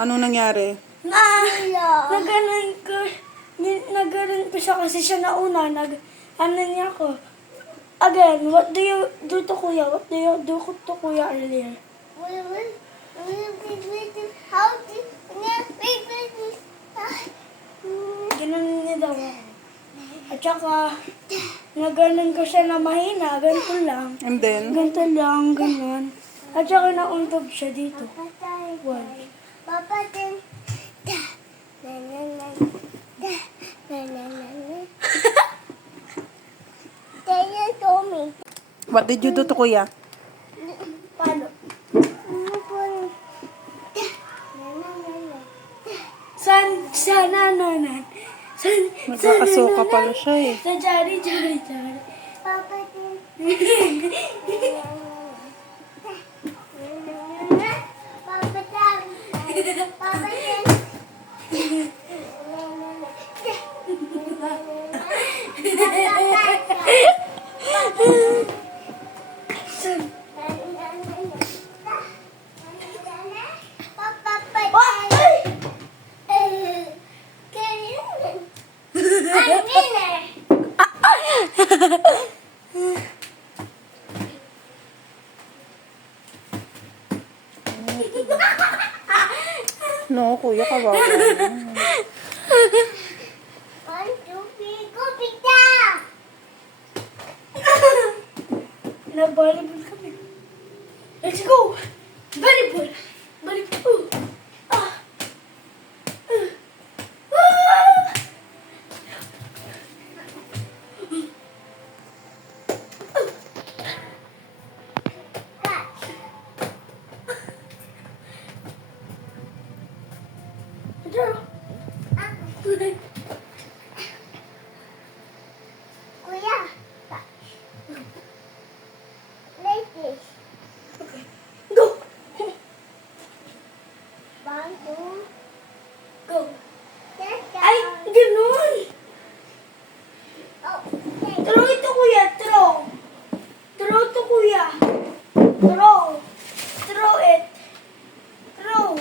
Anong nangyari? Naganon ko siya kasi siya nauna. Ano niya ako. Again, what do you do to Kuya? What do you do to Kuya earlier? Gano'n niya daw ako. At saka, naganon ko siya na mahina. Ganito lang. And then? Ganito lang, ganon. At saka nauntog siya dito. Why? Papa din. They told me. What did you do to Kuya? Paano? Sa nananan. Nagkakasuka pala siya eh. Sa jari. Papa din. Papa din. Papa din. No, Kuya, kawawa. One, two, three, go, pizza! Nag-volleyball kami. Let's go! Volleyball! Volleyball! Ah! Kuya, like this. Okay. Go! One, two, Go! just Ay! Ganun! Oh, okay. Throw ito, Kuya! Throw! Throw to Kuya! Throw! Throw it! Throw!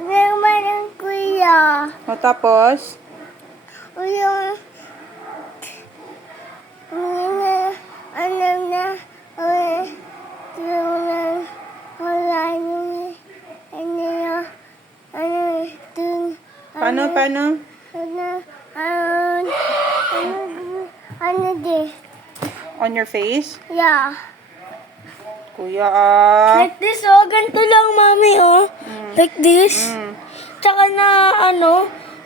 Naman ang kuya. O tapos? Yung Paano? ano di? On your face? Yeah. Kuya, Like this, oh. Ganito lang, Mami, oh. Like this. Tsaka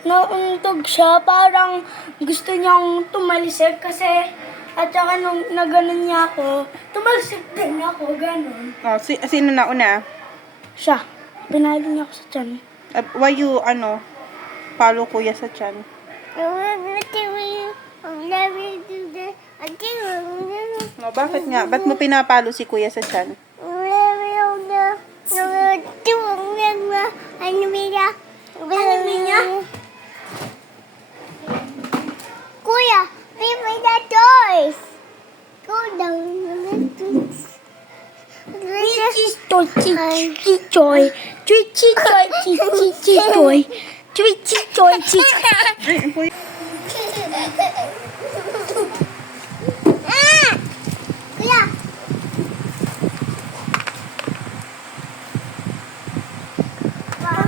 nauntog siya. Parang gusto niyang tumalisik kasi at saka nung naganon niya ako, tumalisik din ako, ganon. Oh, sino na una? Siya. Pinalo niya ako sa tiyan. Why you, palo Kuya sa tiyan? No, bakit nga? Ba't mo pinapalo si Kuya sa tiyan? Kuya, give me the toys. Go down. Toy. Kuya.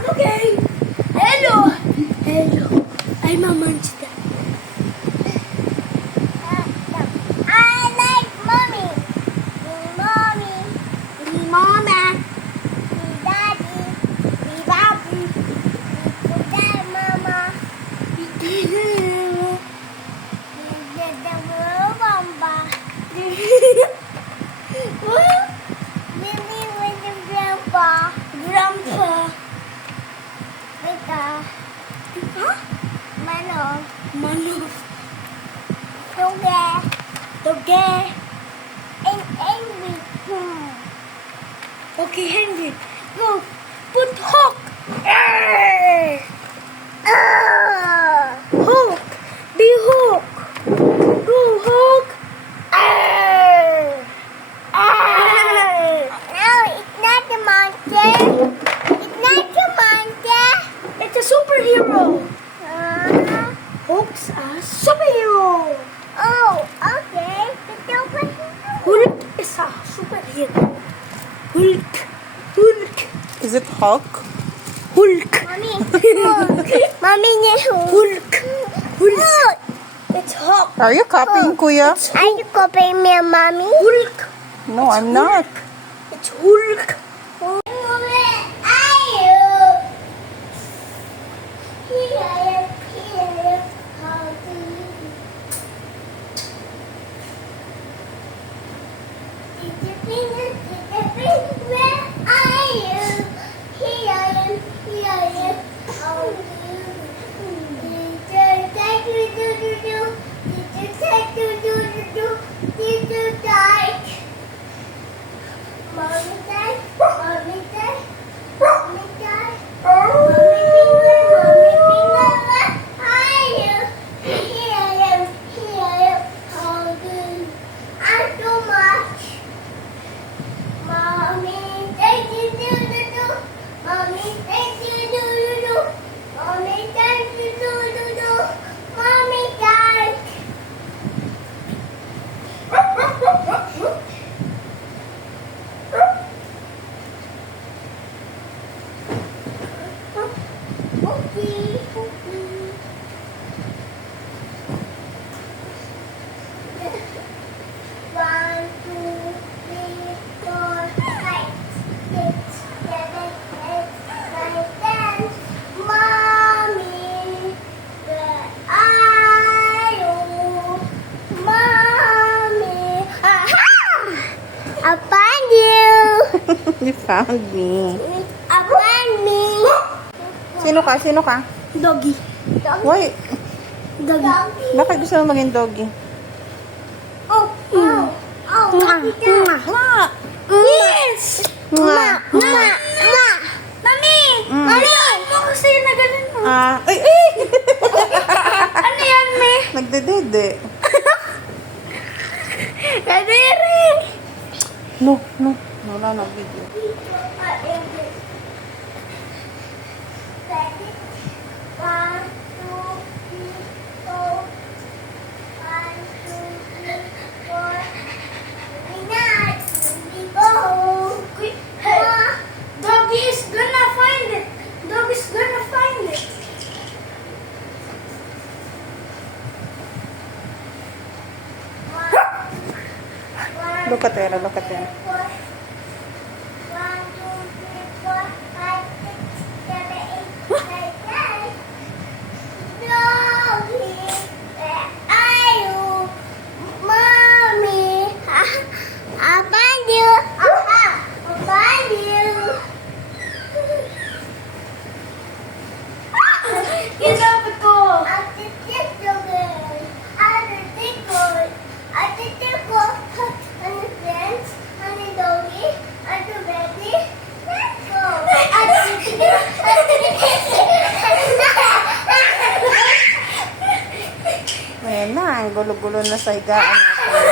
Okay. Hello. Ay, Mama, sita. I like mommy. Mommy. Mama. Daddy. Daddy. Dad, mama. Bamba. Baby with the grandpa. Grandpa. Bika. Huh? Mano. Mano. Toge. And angry. Okay, Henry. Go. Put hook. Hook. Be hook. Go, hook. Hulk? Hulk. Mommy, Hulk. Mommy niya Hulk. Hulk. It's Hulk. Are you copying, Kuya? Are you copying me, Mommy? Hulk. No, I'm not. It's Hulk. Mommy died. Mommy died. Mommy died. Mommy finger. Where are you? Here I am. Here I am. How good. I'm too much. Mommy, thank you, do do do. Mommy, thank you, do do do. Mommy, thank you, do do do. Mommy died. Okay. One, two, three, four, five, six, seven, eight, nine, 10. Mommy, where are you? Mommy, aha! I found you. You found me. I found me. Sino ka? Sino ka? Doggy. Why? Doggy. Bakit gusto mo maging doggy? Oh, oh, oh, Nga! Yes! Nga! Mami! Mm. Mami! Ano kasi na ganun mo? Ay, ay! Ano yan, me? Nagdedede. Kadiri! No, no. Wala na video. One, two, three, four. One, two, three, four. We go. Hey, doggy is gonna find it. Doggy is gonna find it. Look at her, look at her. 1, 2, 3, 4, 5, 6, 7, 8, 9, 10. Doggy, where are you? Mommy, I find you. Aha, I find you. Kinapit ko. Ate Tito, Ate Tito, Ate Tito, Ate Friends, Ate Doggy, Ate Betty, let's go. Ate Tito, Ayan na, ang gulo-gulo na sa higaan natin.